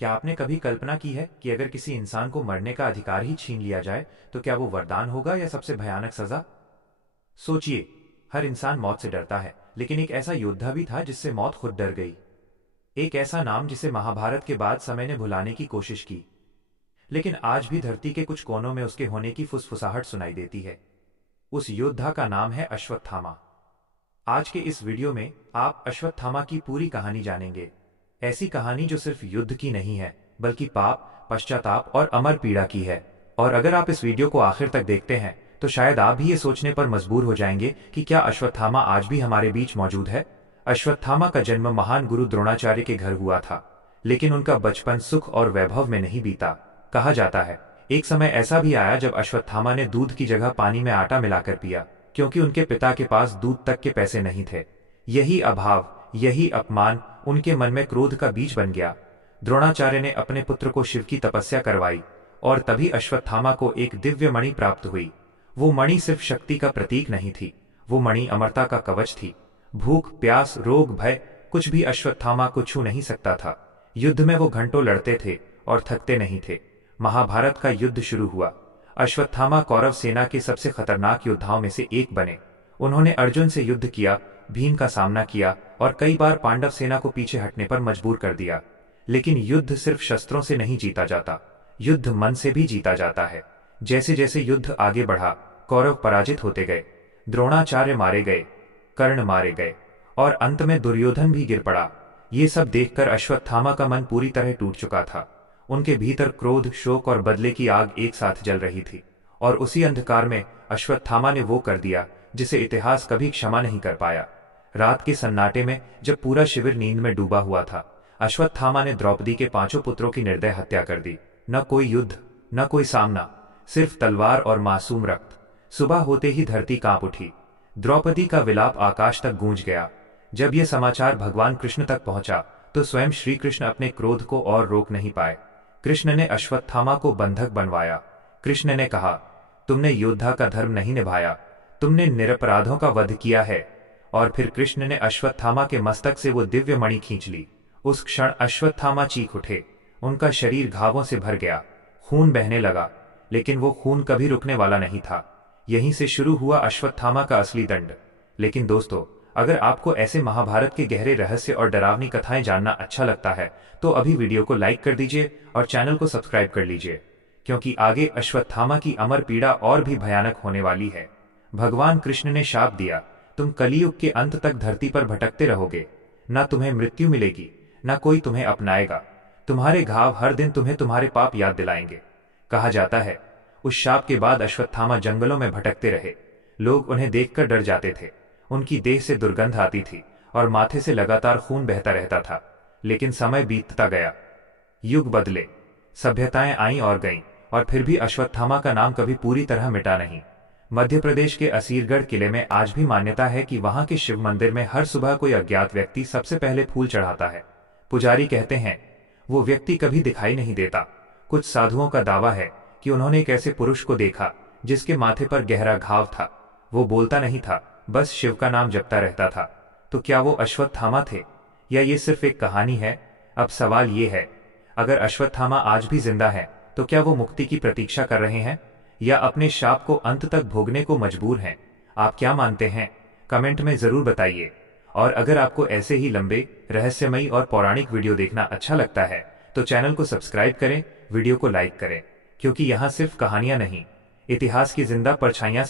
क्या आपने कभी कल्पना की है कि अगर किसी इंसान को मरने का अधिकार ही छीन लिया जाए तो क्या वो वरदान होगा या सबसे भयानक सजा? सोचिए, हर इंसान मौत से डरता है, लेकिन एक ऐसा योद्धा भी था जिससे मौत खुद डर गई। एक ऐसा नाम जिसे महाभारत के बाद समय ने भुलाने की कोशिश की, लेकिन आज भी धरती के कुछ कोनों में उसके होने की फुसफुसाहट सुनाई देती है। उस योद्धा का नाम है अश्वत्थामा। आज के इस वीडियो में आप अश्वत्थामा की पूरी कहानी जानेंगे। ऐसी कहानी जो सिर्फ युद्ध की नहीं है, बल्कि पाप, पश्चाताप और अमर पीड़ा की है। और अगर आप इस वीडियो को आखिर तक देखते हैं तो शायद आप भी ये सोचने पर मजबूर हो जाएंगे कि क्या अश्वत्थामा आज भी हमारे बीच मौजूद है। अश्वत्थामा का जन्म महान गुरु द्रोणाचार्य के घर हुआ था, लेकिन उनका बचपन सुख और वैभव में नहीं बीता। कहा जाता है एक समय ऐसा भी आया जब अश्वत्थामा ने दूध की जगह पानी में आटा मिलाकर पिया, क्योंकि उनके पिता के पास दूध तक के पैसे नहीं थे। यही अभाव, यही अपमान उनके मन में क्रोध का बीज बन गया। द्रोणाचार्य ने अपने पुत्र को शिव की तपस्या करवाई और तभी अश्वत्थामा को एक दिव्य मणि प्राप्त हुई। वो मणि सिर्फ शक्ति का प्रतीक नहीं थी, वो मणि अमरता का कवच थी। भूख, प्यास, रोग, भय कुछ भी अश्वत्थामा को छू नहीं सकता था। युद्ध में वो घंटों लड़ते थे और थकते नहीं थे। महाभारत का युद्ध शुरू हुआ। अश्वत्थामा कौरव सेना के सबसे खतरनाक योद्धाओं में से एक बने। उन्होंने अर्जुन से युद्ध किया, भीम का सामना किया और कई बार पांडव सेना को पीछे हटने पर मजबूर कर दिया। लेकिन युद्ध सिर्फ शस्त्रों से नहीं जीता जाता, युद्ध मन से भी जीता जाता है। जैसे जैसे युद्ध आगे बढ़ा, कौरव पराजित होते गए। द्रोणाचार्य मारे गए, कर्ण मारे गए और अंत में दुर्योधन भी गिर पड़ा। ये सब देखकर अश्वत्थामा का मन पूरी तरह टूट चुका था। उनके भीतर क्रोध, शोक और बदले की आग एक साथ जल रही थी। और उसी अंधकार में अश्वत्थामा ने वो कर दिया जिसे इतिहास कभी क्षमा नहीं कर पाया। रात के सन्नाटे में जब पूरा शिविर नींद में डूबा हुआ था, अश्वत्थामा ने द्रौपदी के 5 पुत्रों की निर्दय हत्या कर दी। न कोई युद्ध, न कोई सामना, सिर्फ तलवार और मासूम रक्त। सुबह होते ही धरती कांप उठी। द्रौपदी का विलाप आकाश तक गूंज गया। जब यह समाचार भगवान कृष्ण तक पहुंचा तो स्वयं श्री कृष्ण अपने क्रोध को और रोक नहीं पाए। कृष्ण ने अश्वत्थामा को बंधक बनवाया। कृष्ण ने कहा, तुमने योद्धा का धर्म नहीं निभाया, तुमने निरपराधों का वध किया है। और फिर कृष्ण ने अश्वत्थामा के मस्तक से वो दिव्य मणि खींच ली। उस क्षण अश्वत्थामा चीख उठे। उनका शरीर घावों से भर गया, खून बहने लगा, लेकिन वो खून कभी रुकने वाला नहीं था। यहीं से शुरू हुआ अश्वत्थामा का असली दंड। लेकिन दोस्तों, अगर आपको ऐसे महाभारत के गहरे रहस्य और डरावनी कथाएं जानना अच्छा लगता है तो अभी वीडियो को लाइक कर दीजिए और चैनल को सब्सक्राइब कर लीजिए, क्योंकि आगे अश्वत्थामा की अमर पीड़ा और भी भयानक होने वाली है। भगवान कृष्ण ने शाप दिया, तुम कलियुग के अंत तक धरती पर भटकते रहोगे। न तुम्हें मृत्यु मिलेगी, न कोई तुम्हें अपनाएगा। तुम्हारे घाव हर दिन तुम्हें तुम्हारे पाप याद दिलाएंगे। कहा जाता है उस शाप के बाद अश्वत्थामा जंगलों में भटकते रहे। लोग उन्हें देखकर डर जाते थे। उनकी देह से दुर्गंध आती थी और माथे से लगातार खून बहता रहता था। लेकिन समय बीतता गया, युग बदले, सभ्यताएं आईं और गईं, और फिर भी अश्वत्थामा का नाम कभी पूरी तरह मिटा नहीं। मध्य प्रदेश के असीरगढ़ किले में आज भी मान्यता है कि वहां के शिव मंदिर में हर सुबह कोई अज्ञात व्यक्ति सबसे पहले फूल चढ़ाता है। पुजारी कहते हैं वो व्यक्ति कभी दिखाई नहीं देता। कुछ साधुओं का दावा है कि उन्होंने एक ऐसे पुरुष को देखा जिसके माथे पर गहरा घाव था। वो बोलता नहीं था, बस शिव का नाम जपता रहता था। तो क्या वो अश्वत्थामा थे या ये सिर्फ एक कहानी है? अब सवाल ये है, अगर अश्वत्थामा आज भी जिंदा है तो क्या वो मुक्ति की प्रतीक्षा कर रहे हैं या अपने शाप को अंत तक भोगने को मजबूर हैं? आप क्या मानते हैं? कमेंट में जरूर बताइए। और अगर आपको ऐसे ही लंबे, रहस्यमयी और पौराणिक वीडियो देखना अच्छा लगता है तो चैनल को सब्सक्राइब करें, वीडियो को लाइक करें, क्योंकि यहाँ सिर्फ कहानियां नहीं, इतिहास की जिंदा परछाइयां